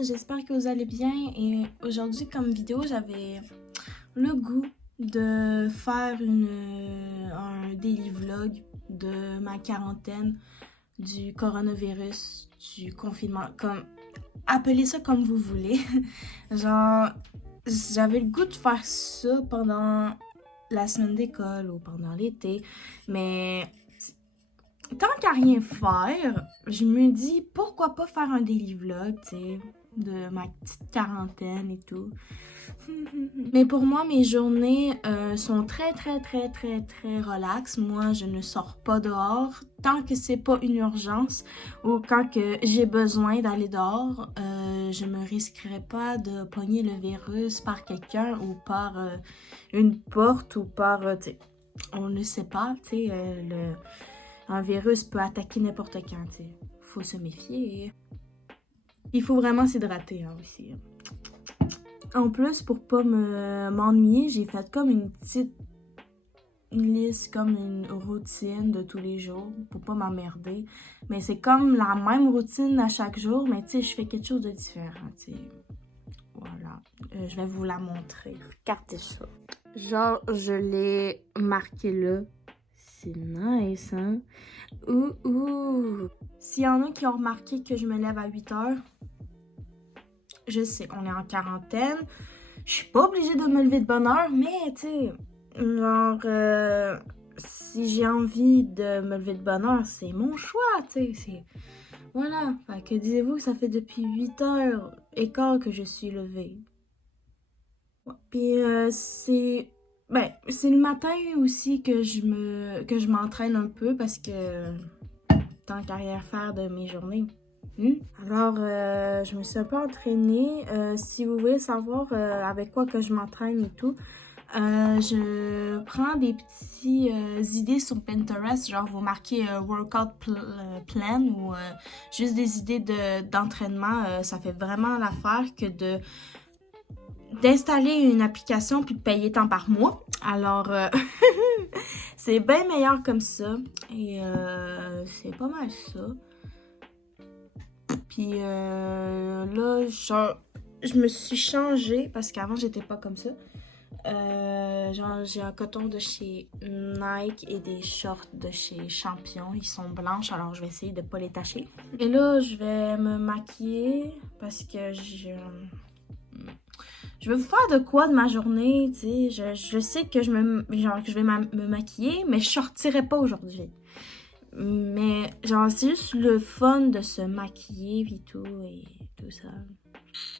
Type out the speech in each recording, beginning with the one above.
j'espère que vous allez bien et aujourd'hui comme vidéo j'avais le goût de faire un daily vlog de ma quarantaine, du coronavirus, du confinement, comme appelez ça comme vous voulez. Genre j'avais le goût de faire ça pendant la semaine d'école ou pendant l'été, mais tant qu'à rien faire, je me dis pourquoi pas faire un daily vlog, tu sais, de ma petite quarantaine et tout. Mais pour moi, mes journées sont très relax. Moi, je ne sors pas dehors tant que c'est pas une urgence ou quand que j'ai besoin d'aller dehors. Je me risquerai pas de pogner le virus par quelqu'un ou par une porte ou par, tu sais, on ne sait pas, tu sais, un virus peut attaquer n'importe quand, tu sais. Faut se méfier. Il faut vraiment s'hydrater aussi. En plus, pour pas m'ennuyer, j'ai fait comme une petite liste, comme une routine de tous les jours pour pas m'emmerder. Mais c'est comme la même routine à chaque jour, mais tu sais, je fais quelque chose de différent, tu sais. Voilà. Je vais vous la montrer. Regardez ça. Genre, je l'ai marqué là. C'est nice, hein? Ouh! S'il y en a qui ont remarqué que je me lève à 8 heures, je sais, on est en quarantaine. Je suis pas obligée de me lever de bonne heure, mais tu sais, genre, si j'ai envie de me lever de bonne heure, c'est mon choix, tu sais. Voilà. Fait que disez-vous que ça fait depuis 8h15 que je suis levée. Ouais. Puis c'est le matin aussi que je m'entraîne un peu parce que tant qu'à rien faire de mes journées. Alors, je me suis un peu entraînée. Si vous voulez savoir avec quoi que je m'entraîne et tout, je prends des petites idées sur Pinterest, genre vous marquez workout plan ou juste des idées d'entraînement. Ça fait vraiment l'affaire que d'installer une application puis de payer tant par mois. Alors, c'est bien meilleur comme ça. Et c'est pas mal ça. Puis là, je me suis changée parce qu'avant, j'étais pas comme ça. Genre, j'ai un coton de chez Nike et des shorts de chez Champion. Ils sont blanches, alors je vais essayer de pas les tacher. Et là, je vais me maquiller parce que je veux faire de quoi de ma journée, tu sais. Je sais que je vais me maquiller, mais je sortirai pas aujourd'hui. Mais genre, c'est juste le fun de se maquiller et tout ça.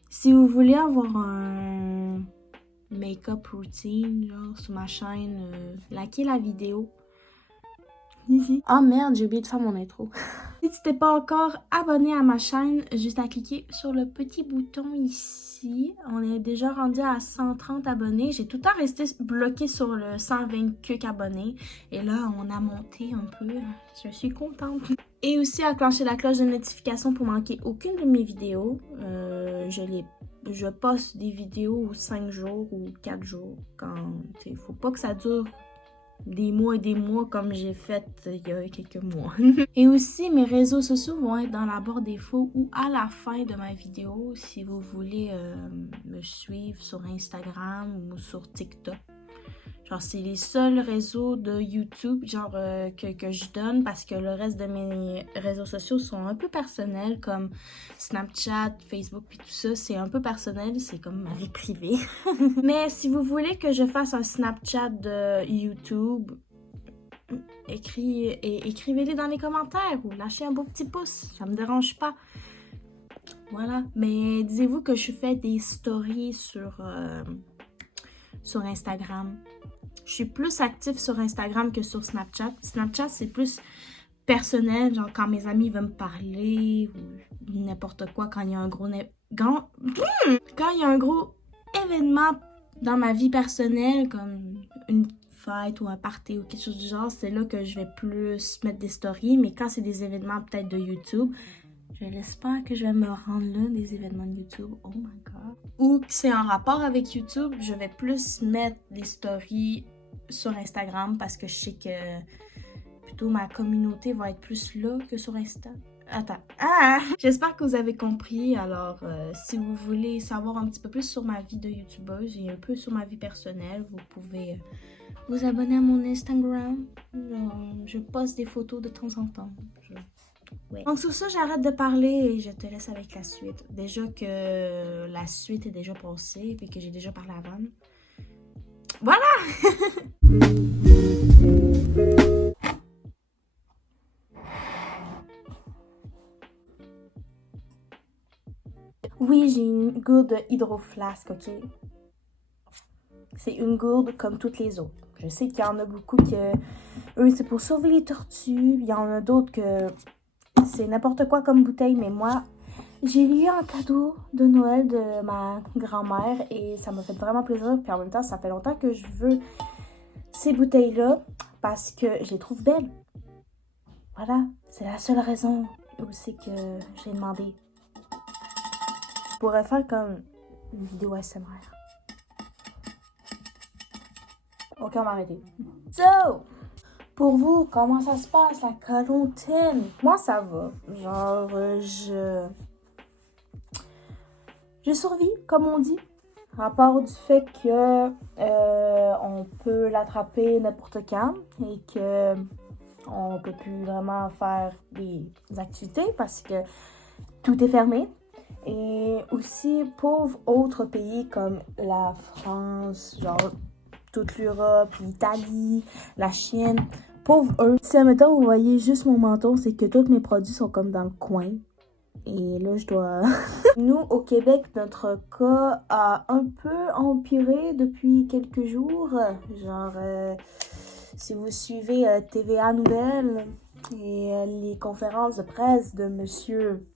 Si vous voulez avoir un make-up routine, genre, sur ma chaîne, likez la vidéo. Oh merde, j'ai oublié de faire mon intro. Si tu t'es pas encore abonné à ma chaîne, juste à cliquer sur le petit bouton ici. On est déjà rendu à 130 abonnés. J'ai tout le temps resté bloqué sur le 120 abonnés. Et là, on a monté un peu. Je suis contente. Et aussi acclencher la cloche de notification pour manquer aucune de mes vidéos. Je poste des vidéos 5 jours ou 4 jours. Il faut pas que ça dure des mois et des mois comme j'ai fait il y a quelques mois. Et aussi, mes réseaux sociaux vont être dans la barre d'infos ou à la fin de ma vidéo si vous voulez me suivre sur Instagram ou sur TikTok. Genre, c'est les seuls réseaux de YouTube genre que je donne parce que le reste de mes réseaux sociaux sont un peu personnels comme Snapchat, Facebook puis tout ça. C'est un peu personnel, c'est comme ma vie privée. Mais si vous voulez que je fasse un Snapchat de YouTube, écrivez-les dans les commentaires ou lâchez un beau petit pouce, ça me dérange pas. Voilà, mais disez-vous que je fais des stories sur Instagram. Je suis plus active sur Instagram que sur Snapchat. Snapchat, c'est plus personnel, genre quand mes amis veulent me parler ou n'importe quoi, quand il y a un gros événement dans ma vie personnelle, comme une fête ou un party ou quelque chose du genre, c'est là que je vais plus mettre des stories. Mais quand c'est des événements peut-être de YouTube, je l'espère que je vais me rendre là, des événements de YouTube. Oh my god. Ou que c'est en rapport avec YouTube, je vais plus mettre des stories sur Instagram parce que je sais que plutôt ma communauté va être plus là que sur Insta. Attends. Ah! J'espère que vous avez compris. Alors, si vous voulez savoir un petit peu plus sur ma vie de youtubeuse et un peu sur ma vie personnelle, vous pouvez vous abonner à mon Instagram. Je poste des photos de temps en temps. Ouais. Donc sur ça, j'arrête de parler et je te laisse avec la suite. Déjà que la suite est déjà passée et que j'ai déjà parlé avant. Voilà! Oui, j'ai une gourde Hydro Flask, ok? C'est une gourde comme toutes les autres. Je sais qu'il y en a beaucoup que... Eux, c'est pour sauver les tortues. Il y en a d'autres que... C'est n'importe quoi comme bouteille, mais moi, j'ai eu un cadeau de Noël de ma grand-mère et ça m'a fait vraiment plaisir. Puis en même temps, ça fait longtemps que je veux ces bouteilles-là parce que je les trouve belles. Voilà, c'est la seule raison où c'est que j'ai demandé. Je pourrais faire comme une vidéo ASMR. Ok, on va arrêter. So, pour vous, comment ça se passe la quarantaine? Moi, ça va. Genre, je survis, comme on dit. À part du fait que on peut l'attraper n'importe quand et que on peut plus vraiment faire des activités parce que tout est fermé. Et aussi, pauvres autres pays comme la France, genre toute l'Europe, l'Italie, la Chine, pauvres eux. Si, admettons, vous voyez juste mon menton, c'est que tous mes produits sont comme dans le coin. Et là, je dois... Nous, au Québec, notre cas a un peu empiré depuis quelques jours. Genre, si vous suivez TVA Nouvelles et les conférences de presse de Monsieur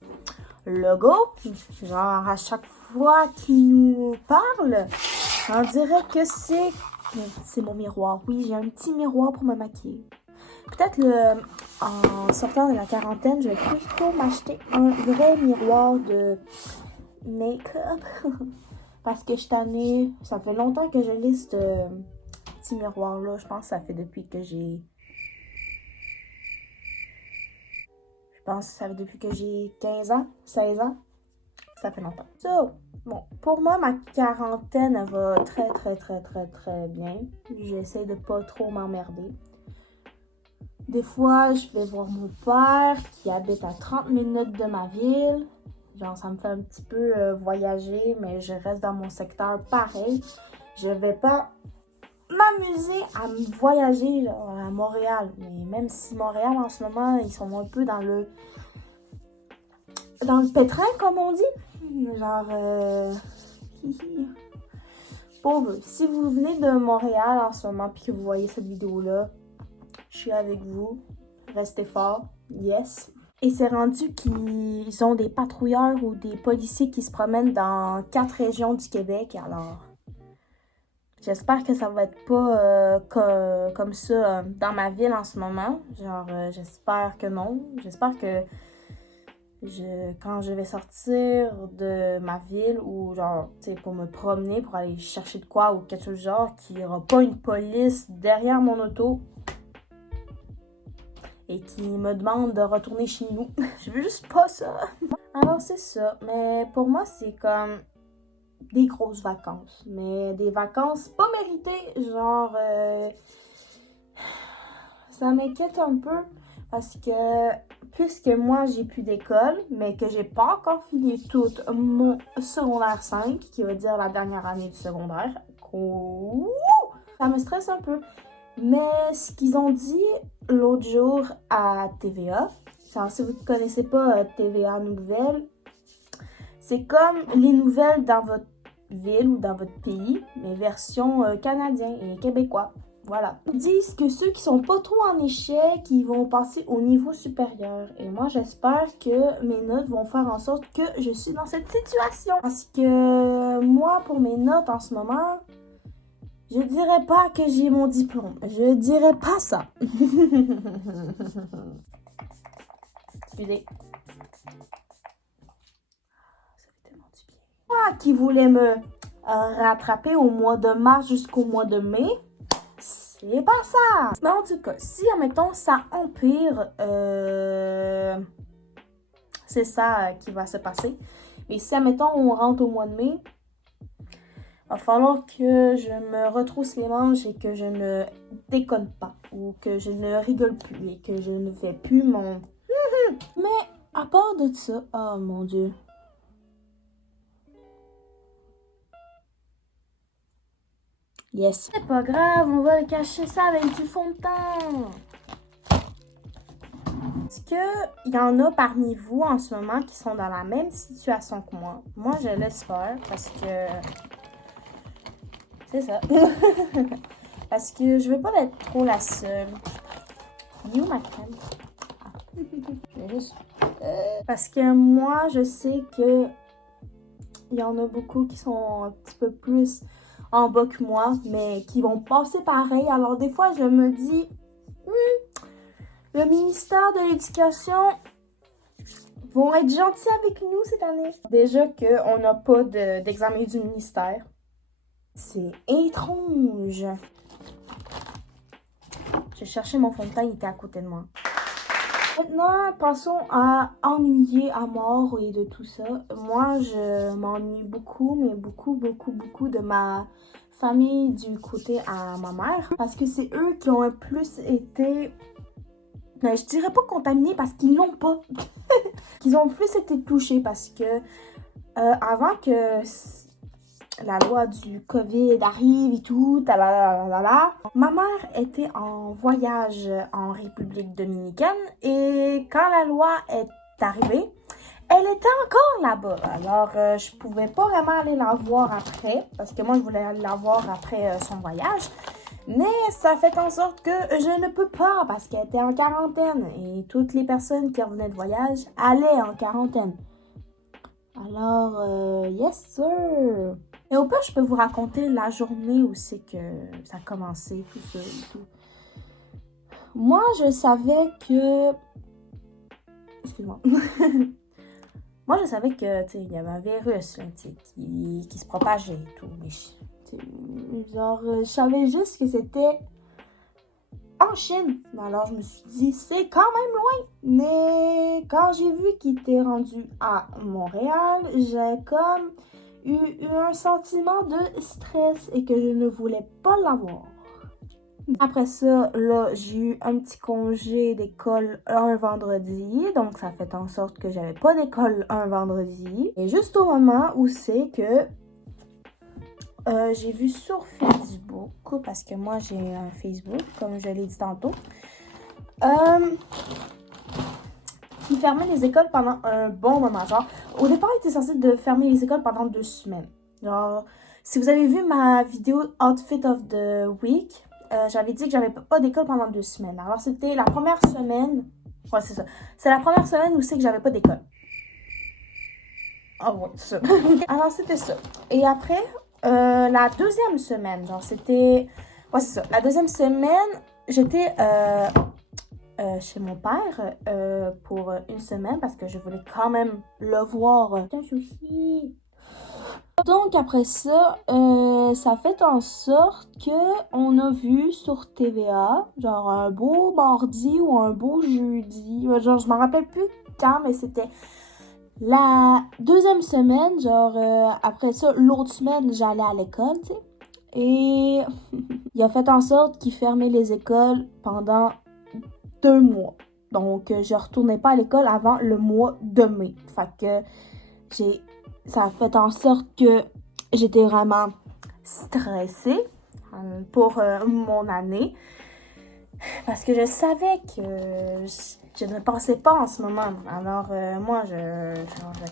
Legault, genre, à chaque fois qu'il nous parle, on dirait que c'est mon miroir. Oui, j'ai un petit miroir pour me maquiller. Peut-être en sortant de la quarantaine, je vais plutôt m'acheter un vrai miroir de make-up. Parce que je tannée, ça fait longtemps que je lis ce petit miroir-là. Je pense que ça fait depuis que j'ai... Je pense que ça fait depuis que j'ai 15 ans, 16 ans. Ça fait longtemps. So, bon, pour moi, ma quarantaine, elle va très, très, très, très, très bien. J'essaie de pas trop m'emmerder. Des fois, je vais voir mon père qui habite à 30 minutes de ma ville. Genre, ça me fait un petit peu voyager, mais je reste dans mon secteur pareil. Je vais pas m'amuser à me voyager genre, à Montréal. Mais même si Montréal, en ce moment, ils sont un peu dans le pétrin, comme on dit. Genre, pauvre. Si vous venez de Montréal en ce moment puis que vous voyez cette vidéo-là, je suis avec vous. Restez fort. Yes. Et c'est rendu qu'ils ont des patrouilleurs ou des policiers qui se promènent dans 4 régions du Québec. Alors, j'espère que ça va être pas comme ça dans ma ville en ce moment. Genre, j'espère que non. J'espère que quand je vais sortir de ma ville ou genre, tu sais, pour me promener, pour aller chercher de quoi ou quelque chose du genre, qu'il n'y aura pas une police derrière mon auto et qui me demande de retourner chez nous. Je veux juste pas ça. Alors c'est ça, mais pour moi c'est comme des grosses vacances, mais des vacances pas méritées, genre ça m'inquiète un peu parce que puisque moi j'ai plus d'école, mais que j'ai pas encore fini tout mon secondaire 5, qui veut dire la dernière année du secondaire, ça me stresse un peu. Mais ce qu'ils ont dit l'autre jour à TVA, genre si vous ne connaissez pas TVA Nouvelles, c'est comme les nouvelles dans votre ville ou dans votre pays, mais version canadien et québécois. Voilà. Ils disent que ceux qui sont pas trop en échec, ils vont passer au niveau supérieur. Et moi, j'espère que mes notes vont faire en sorte que je suis dans cette situation. Parce que moi, pour mes notes en ce moment... Je dirais pas que j'ai mon diplôme. Je dirais pas ça. Excusez. Ça fait tellement du bien. Moi qui voulais me rattraper au mois de mars jusqu'au mois de mai, c'est pas ça. Mais en tout cas, si, admettons, ça empire... c'est ça qui va se passer. Mais si, admettons, on rentre au mois de mai, il va falloir que je me retrousse les manches et que je ne déconne pas. Ou que je ne rigole plus et que je ne fais plus mon... Mais à part de ça, oh mon Dieu. Yes. C'est pas grave, on va cacher ça avec du fond de teint. Est-ce qu'il y en a parmi vous en ce moment qui sont dans la même situation que moi? Moi, je l'espère parce que... C'est ça. Parce que je veux pas être trop la seule. Il est où ma crème? Ah. Juste... Parce que moi, je sais que il y en a beaucoup qui sont un petit peu plus en bas que moi, mais qui vont passer pareil. Alors des fois, je me dis, le ministère de l'Éducation vont être gentils avec nous cette année. Déjà qu'on n'a pas d'examen du ministère. C'est étrange. J'ai cherché mon fond de teint, il était à côté de moi. Maintenant, passons à ennuyer à mort et de tout ça. Moi, je m'ennuie beaucoup, mais beaucoup de ma famille du côté à ma mère. Parce que c'est eux qui ont le plus été... Je dirais pas contaminés parce qu'ils l'ont pas. Qu'ils ont plus été touchés parce que avant que la loi du COVID arrive et tout, ma mère était en voyage en République dominicaine et quand la loi est arrivée, elle était encore là-bas. Alors, je pouvais pas vraiment aller la voir après parce que moi, je voulais aller la voir après son voyage. Mais ça fait en sorte que je ne peux pas parce qu'elle était en quarantaine et toutes les personnes qui revenaient de voyage allaient en quarantaine. Alors, yes sir! Et au pire, je peux vous raconter la journée où c'est que ça a commencé, tout ça et tout. Moi, je savais que... Excuse-moi. Moi, je savais que, tu sais, il y avait un virus là, qui se propageait et tout. Mais je savais juste que c'était en Chine. Alors, je me suis dit, c'est quand même loin. Mais quand j'ai vu qu'il était rendu à Montréal, j'ai comme eu un sentiment de stress et que je ne voulais pas l'avoir. Après ça, là, j'ai eu un petit congé d'école un vendredi, donc ça fait en sorte que j'avais pas d'école un vendredi. Et juste au moment où c'est que j'ai vu sur Facebook, parce que moi j'ai un Facebook, comme je l'ai dit tantôt, qui fermait les écoles pendant un bon moment. Genre, au départ, il était censé de fermer les écoles pendant 2 semaines. Genre, si vous avez vu ma vidéo Outfit of the Week, j'avais dit que j'avais pas d'école pendant 2 semaines. Alors, c'était la première semaine. Ouais, c'est ça. C'est la première semaine où c'est que j'avais pas d'école. Ah ouais, c'est ça. Alors, c'était ça. Et après, la deuxième semaine, genre, c'était... Ouais, c'est ça. La deuxième semaine, j'étais chez mon père pour 1 semaine parce que je voulais quand même le voir. Donc après ça, ça fait en sorte que on a vu sur TVA, genre un beau mardi ou un beau jeudi, genre je m'en rappelle plus quand, mais c'était la deuxième semaine, genre après ça, l'autre semaine, j'allais à l'école, tu sais. Et il a fait en sorte qu'il fermait les écoles pendant 2 mois. Donc, je retournais pas à l'école avant le mois de mai. Fait que ça a fait en sorte que j'étais vraiment stressée pour mon année. Parce que je savais que je ne pensais pas en ce moment. Alors, moi, je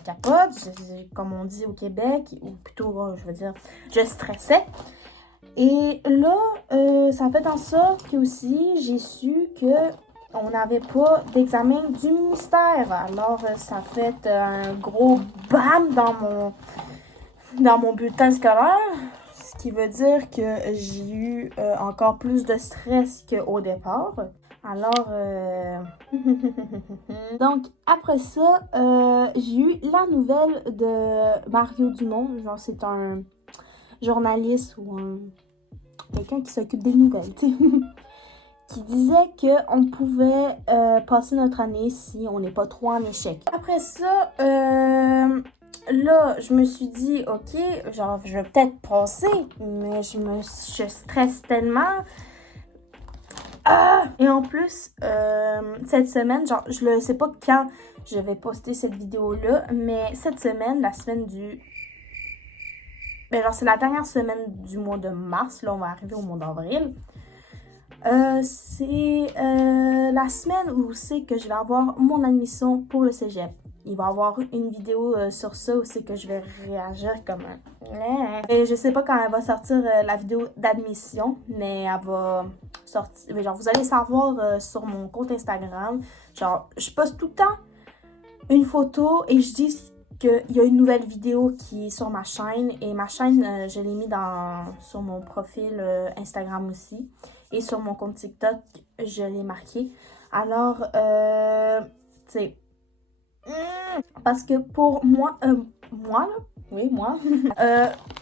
capote, comme on dit au Québec, ou plutôt, je veux dire, je stressais. Et là, ça fait en sorte que aussi, j'ai su que on n'avait pas d'examen du ministère. Alors, ça fait un gros bam dans mon bulletin scolaire. Ce qui veut dire que j'ai eu encore plus de stress qu'au départ. Alors, donc, après ça, j'ai eu la nouvelle de Mario Dumont. Genre, c'est un journaliste ou quelqu'un qui s'occupe des nouvelles, tu sais. qui disait qu'on pouvait passer notre année si on n'est pas trop en échec. Après ça, là, je me suis dit, ok, genre, je vais peut-être passer, mais je stresse tellement. Ah! Et en plus, cette semaine, genre, je ne sais pas quand je vais poster cette vidéo-là, mais cette semaine, la semaine du... Ben, genre, c'est la dernière semaine du mois de mars, là, on va arriver au mois d'avril. C'est la semaine où c'est que je vais avoir mon admission pour le cégep. Il va y avoir une vidéo sur ça où c'est que je vais réagir comme un... Et je sais pas quand elle va sortir la vidéo d'admission, mais elle va sortir... Genre, vous allez savoir sur mon compte Instagram. Genre, je poste tout le temps une photo et je dis qu'il y a une nouvelle vidéo qui est sur ma chaîne. Et ma chaîne, je l'ai mis sur mon profil Instagram aussi. Et sur mon compte TikTok, je l'ai marqué. Alors, tu sais... Parce que pour moi,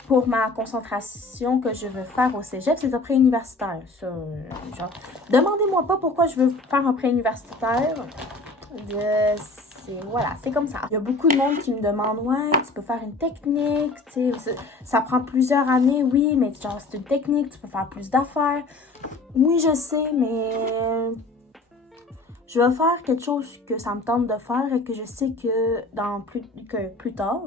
pour ma concentration que je veux faire au cégep, c'est un pré-universitaire. Genre, demandez-moi pas pourquoi je veux faire un pré-universitaire. Voilà, c'est comme ça. Il y a beaucoup de monde qui me demande, ouais, tu peux faire une technique, tu sais, ça prend plusieurs années, oui, mais genre, c'est une technique, tu peux faire plus d'affaires. Oui, je sais, mais je vais faire quelque chose que ça me tente de faire et que je sais que plus tard,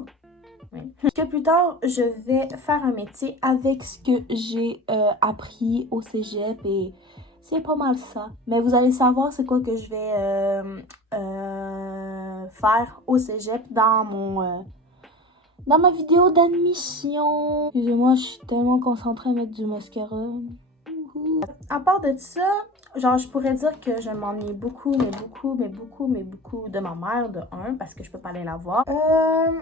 que plus tard, je vais faire un métier avec ce que j'ai appris au cégep et c'est pas mal ça. Mais vous allez savoir c'est quoi que je vais faire au cégep dans ma vidéo d'admission. Excusez-moi, je suis tellement concentrée à mettre du mascara. À part de ça, genre, je pourrais dire que je m'ennuie beaucoup de ma mère, de un, parce que je peux pas aller la voir.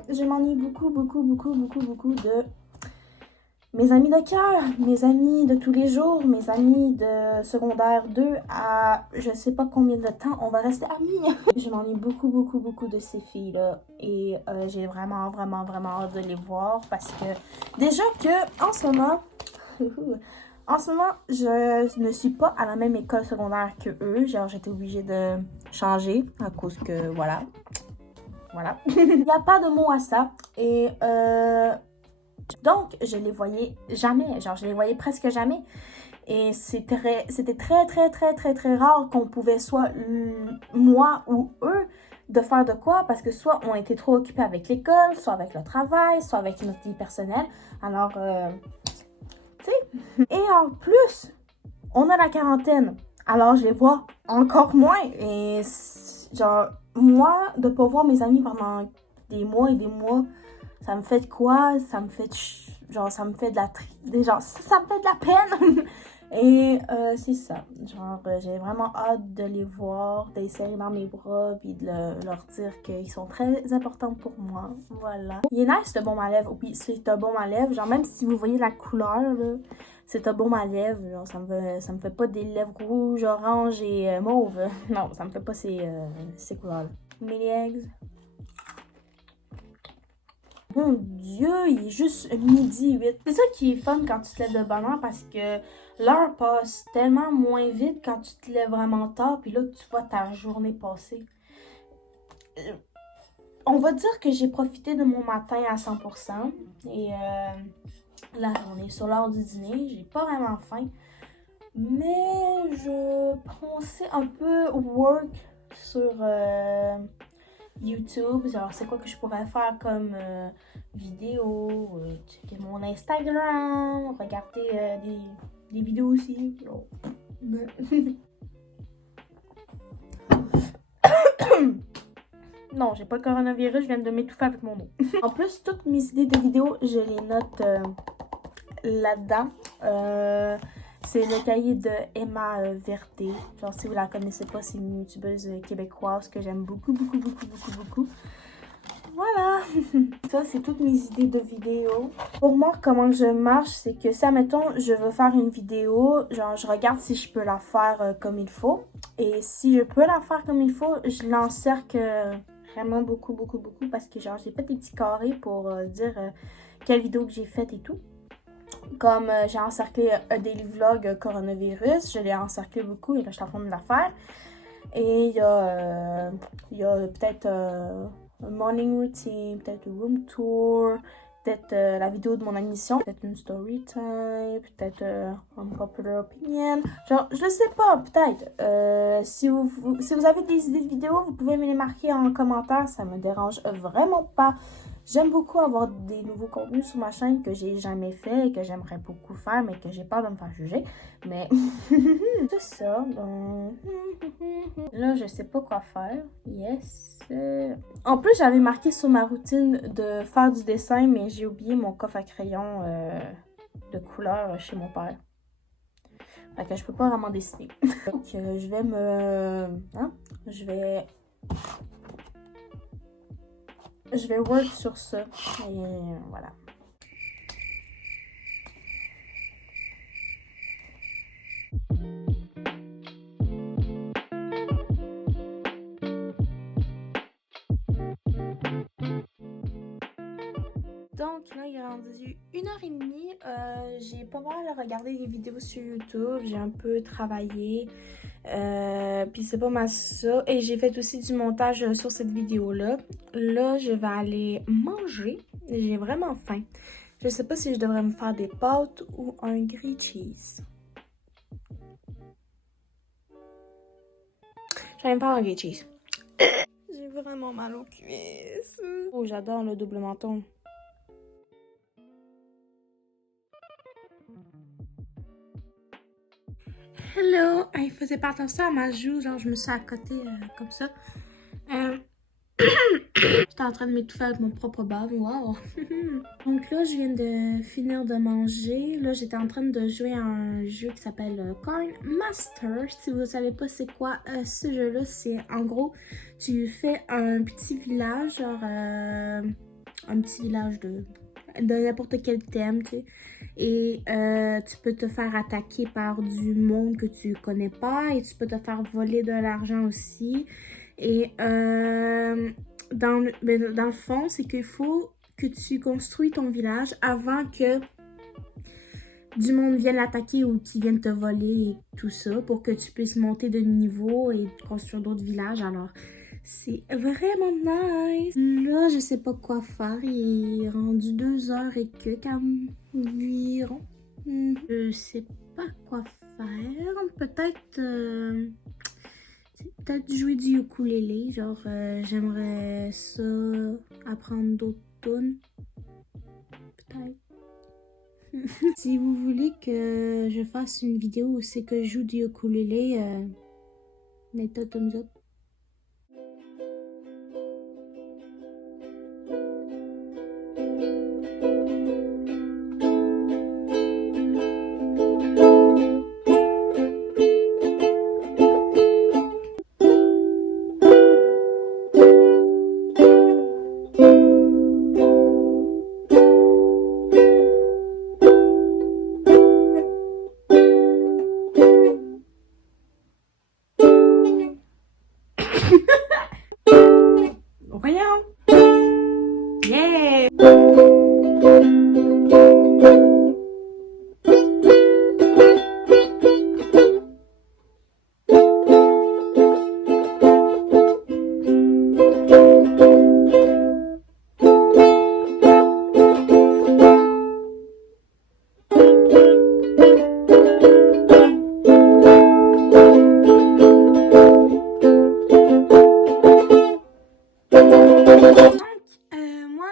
Je m'ennuie beaucoup de mes amis de cœur, mes amis de tous les jours, mes amis de secondaire 2 à je sais pas combien de temps on va rester amis. Je m'ennuie beaucoup de ces filles-là et j'ai vraiment hâte de les voir parce que déjà que en ce moment... En ce moment, je ne suis pas à la même école secondaire que eux. Genre, j'étais obligée de changer à cause que, voilà. Il n'y a pas de mot à ça. Et donc, je les voyais jamais. Genre, je les voyais presque jamais. Et c'était très rare qu'on pouvait soit moi ou eux de faire de quoi parce que soit on était trop occupés avec l'école, soit avec le travail, soit avec notre vie personnelle. Alors... Et en plus, on a la quarantaine. Alors, je les vois encore moins. Et genre, moi, de pas voir mes amis pendant des mois et des mois, ça me fait de quoi? Ça me fait genre, ça me fait de la... Genre, ça me fait de la peine. Et c'est ça. Genre, j'ai vraiment hâte de les voir, de les serrer dans mes bras, puis de leur dire qu'ils sont très importants pour moi. Voilà. Il est nice, le baume à lèvres. Oui, c'est un baume à lèvres. Genre, même si vous voyez la couleur, là, c'est un baume à lèvres. Genre, ça me fait pas des lèvres rouges, orange et mauve. Non, ça me fait pas ces couleurs-là. Mini eggs. Mon Dieu, il est juste midi 8. C'est ça qui est fun quand tu te lèves de bonne heure parce que l'heure passe tellement moins vite quand tu te lèves vraiment tard puis là tu vois ta journée passer. On va dire que j'ai profité de mon matin à 100% et là on est sur l'heure du dîner, j'ai pas vraiment faim. Mais je pensais un peu work sur... YouTube, genre c'est quoi que je pourrais faire comme vidéo, checker mon Instagram, regarder des vidéos aussi. Oh. Non, j'ai pas le coronavirus, je viens de m'étouffer avec mon eau. En plus, toutes mes idées de vidéos, je les note là-dedans. C'est le cahier de Emma Verté. Genre, si vous la connaissez pas, c'est une youtubeuse québécoise que j'aime beaucoup. Voilà. Ça, c'est toutes mes idées de vidéos. Pour moi, comment je marche, c'est que si, admettons, je veux faire une vidéo, genre, je regarde si je peux la faire comme il faut. Et si je peux la faire comme il faut, je l'encercle vraiment beaucoup parce que, genre, j'ai fait des petits carrés pour dire quelle vidéo que j'ai faite et tout. Comme j'ai encerclé un daily vlog coronavirus, je l'ai encerclé beaucoup et là je suis en train de la faire. Et il y a peut-être un morning routine, peut-être un room tour, peut-être la vidéo de mon admission, peut-être une story time, peut-être unpopular opinion. Genre, je sais pas, peut-être. Si vous avez des idées de vidéos, vous pouvez me les marquer en commentaire, ça me dérange vraiment pas. J'aime beaucoup avoir des nouveaux contenus sur ma chaîne que j'ai jamais fait et que j'aimerais beaucoup faire, mais que j'ai peur de me faire juger. Mais c'est ça. Donc là, je sais pas quoi faire. Yes. En plus, j'avais marqué sur ma routine de faire du dessin, mais j'ai oublié mon coffre à crayon de couleur chez mon père. Fait que je peux pas vraiment dessiner. Donc, je vais me... Hein? Je vais work sur ça. Et voilà. Donc là, il est rendu 1h30. J'ai pas mal regardé des vidéos sur YouTube. J'ai un peu travaillé. Puis c'est pas mal ça. Et j'ai fait aussi du montage sur cette vidéo-là. Là, je vais aller manger. J'ai vraiment faim. Je sais pas si je devrais me faire des pâtes ou un grilled cheese. Je vais me faire un grilled cheese. J'ai vraiment mal aux cuisses. Oh, j'adore le double menton. Hello! Il faisait pas attention à ma joue, genre je me suis accotée comme ça. J'étais en train de m'étouffer avec mon propre bave, wow! Donc là, je viens de finir de manger. Là, j'étais en train de jouer à un jeu qui s'appelle Corn Master. Si vous savez pas c'est quoi ce jeu-là, c'est en gros, tu fais un petit village, genre un petit village de n'importe quel thème, tu sais. Et tu peux te faire attaquer par du monde que tu connais pas et tu peux te faire voler de l'argent aussi. Et dans le fond, c'est qu'il faut que tu construis ton village avant que du monde vienne l'attaquer ou qui vienne te voler et tout ça pour que tu puisses monter de niveau et construire d'autres villages. Alors, c'est vraiment nice. Là, je sais pas quoi faire. Il est rendu 2h et quelques environ. Je sais pas quoi faire. Peut-être jouer du ukulélé. Genre, j'aimerais ça apprendre d'autres tunes. Peut-être. Si vous voulez que je fasse une vidéo où c'est que je joue du ukulélé, mettez un thumbs up. Voyons! Yeah!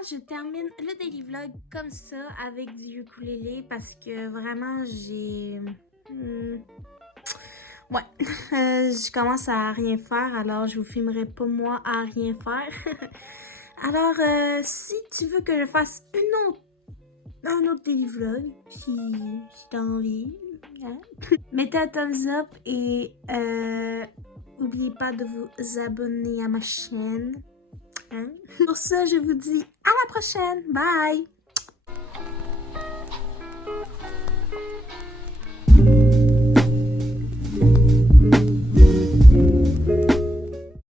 Je termine le daily vlog comme ça avec du ukulélé parce que vraiment j'ai... Ouais, je commence à rien faire, alors je vous filmerai pas moi à rien faire. Alors, si tu veux que je fasse un autre daily vlog, si t'as envie, hein? Mettez un thumbs up et n'oubliez pas de vous abonner à ma chaîne. Hein? Pour ça, je vous dis à la prochaine. Bye!